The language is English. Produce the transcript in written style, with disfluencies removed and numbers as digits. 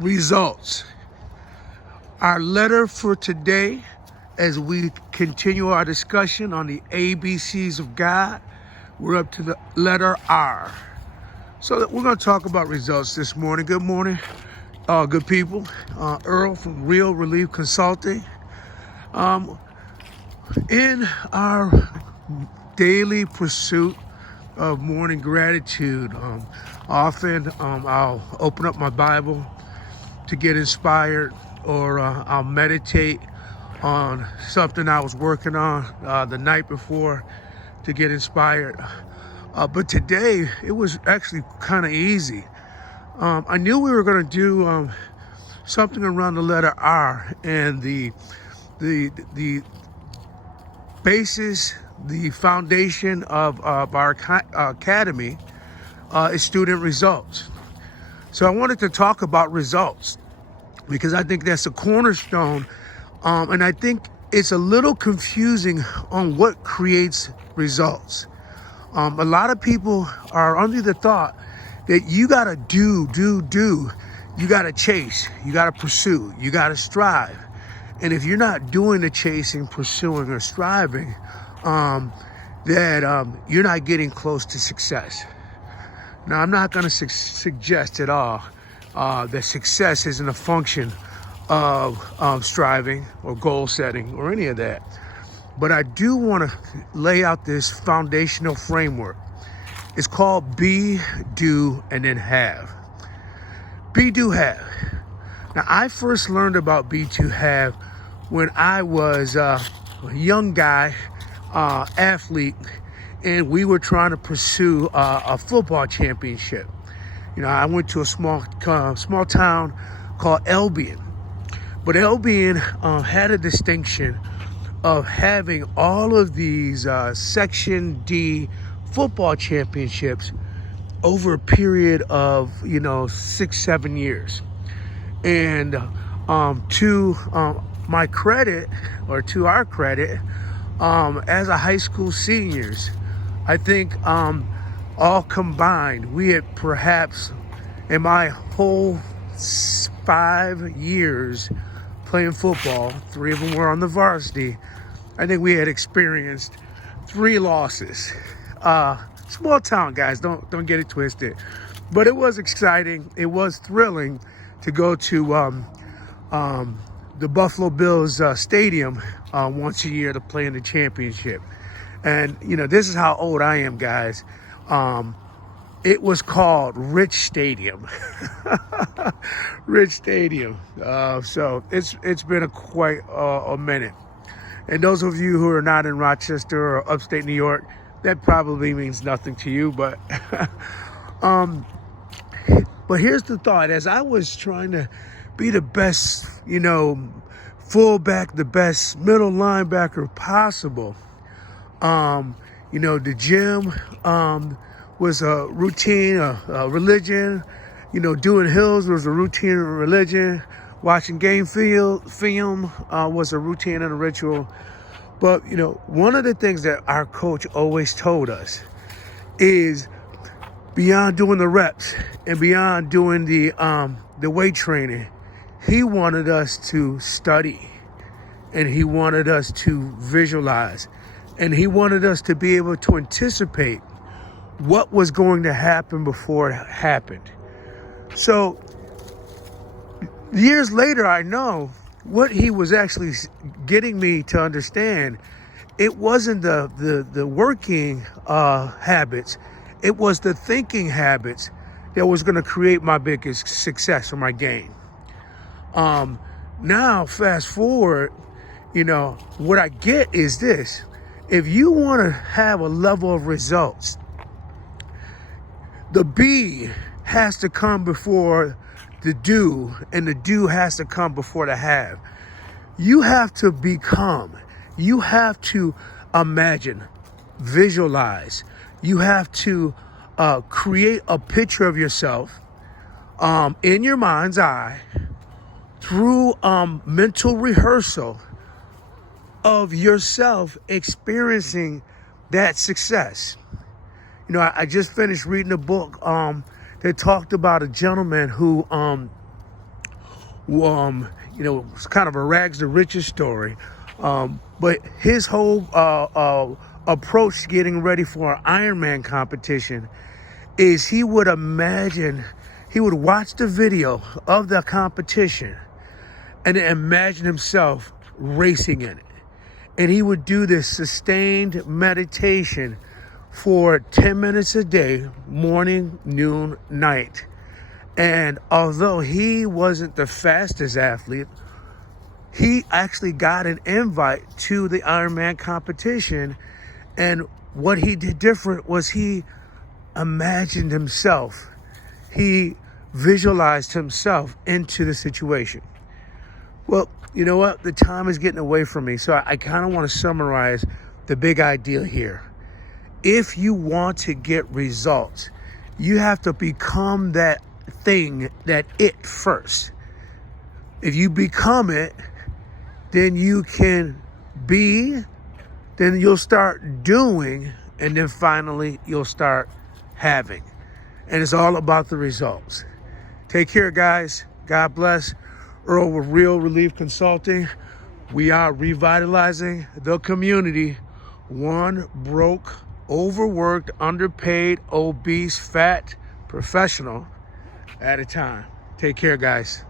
Results. Our letter for today, as we continue our discussion on the ABCs of God, we're up to the letter R. So we're going to talk about results this morning. Good morning, good people. Earl from Real Relief Consulting. In our daily pursuit of morning gratitude, often I'll open up my Bible to get inspired, or I'll meditate on something I was working on the night before to get inspired. But today it was actually kind of easy. I knew we were going to do something around the letter R, and the basis, the foundation of our academy is student results. So I wanted to talk about results because I think that's a cornerstone, and I think it's a little confusing on what creates results. A lot of people are under the thought that you gotta do. You gotta chase, you gotta pursue, you gotta strive. And if you're not doing the chasing, pursuing, or striving, that you're not getting close to success. Now, I'm not gonna suggest at all that success isn't a function of striving or goal setting or any of that. But I do want to lay out this foundational framework. It's called be, do, and then have. Be, do, have. Now, I first learned about be, do, have when I was a young guy, athlete, and we were trying to pursue a football championship. You know, I went to a small town called Albion. But Albion had a distinction of having all of these Section D football championships over a period of, 6-7 years. And to my credit, or to our credit, as a high school seniors, I think all combined, we had perhaps, in my whole 5 years playing football, 3 of them were on the varsity, I think we had experienced 3 losses. Small town, guys, don't get it twisted. But it was exciting. It was thrilling to go to the Buffalo Bills stadium once a year to play in the championship. And, this is how old I am, guys. It was called Rich Stadium. Rich Stadium. So it's been quite a minute. And those of you who are not in Rochester or upstate New York, that probably means nothing to you. But but here's the thought. As I was trying to be the best, fullback, the best middle linebacker possible, the gym was a routine, a religion. Doing hills was a routine and a religion. Watching game film was a routine and a ritual. But, one of the things that our coach always told us is beyond doing the reps and beyond doing the weight training, he wanted us to study, and he wanted us to visualize, and he wanted us to be able to anticipate what was going to happen before it happened. So years later, I know what he was actually getting me to understand. It wasn't the working habits. It was the thinking habits that was going to create my biggest success or my gain. Now, fast forward, what I get is this. If you want to have a level of results, the B has to come before the do, and the do has to come before the have. You have to become, you have to imagine, visualize. You have to create a picture of yourself in your mind's eye through mental rehearsal of yourself experiencing that success. I just finished reading a book that talked about a gentleman who It's kind of a rags to riches story. But his whole approach to getting ready for an Ironman competition is he would watch the video of the competition and then imagine himself racing in it. And he would do this sustained meditation for 10 minutes a day, morning, noon, night. And although he wasn't the fastest athlete, he actually got an invite to the Ironman competition. And what he did different was he imagined himself. He visualized himself into the situation. Well, you know what? The time is getting away from me. So I kind of want to summarize the big idea here. If you want to get results, you have to become that thing, that it first. If you become it, then you can be, then you'll start doing, and then finally you'll start having. And it's all about the results. Take care, guys. God bless. Earl with Real Relief Consulting. We are revitalizing the community, one broke, overworked, underpaid, obese, fat professional at a time. Take care, guys.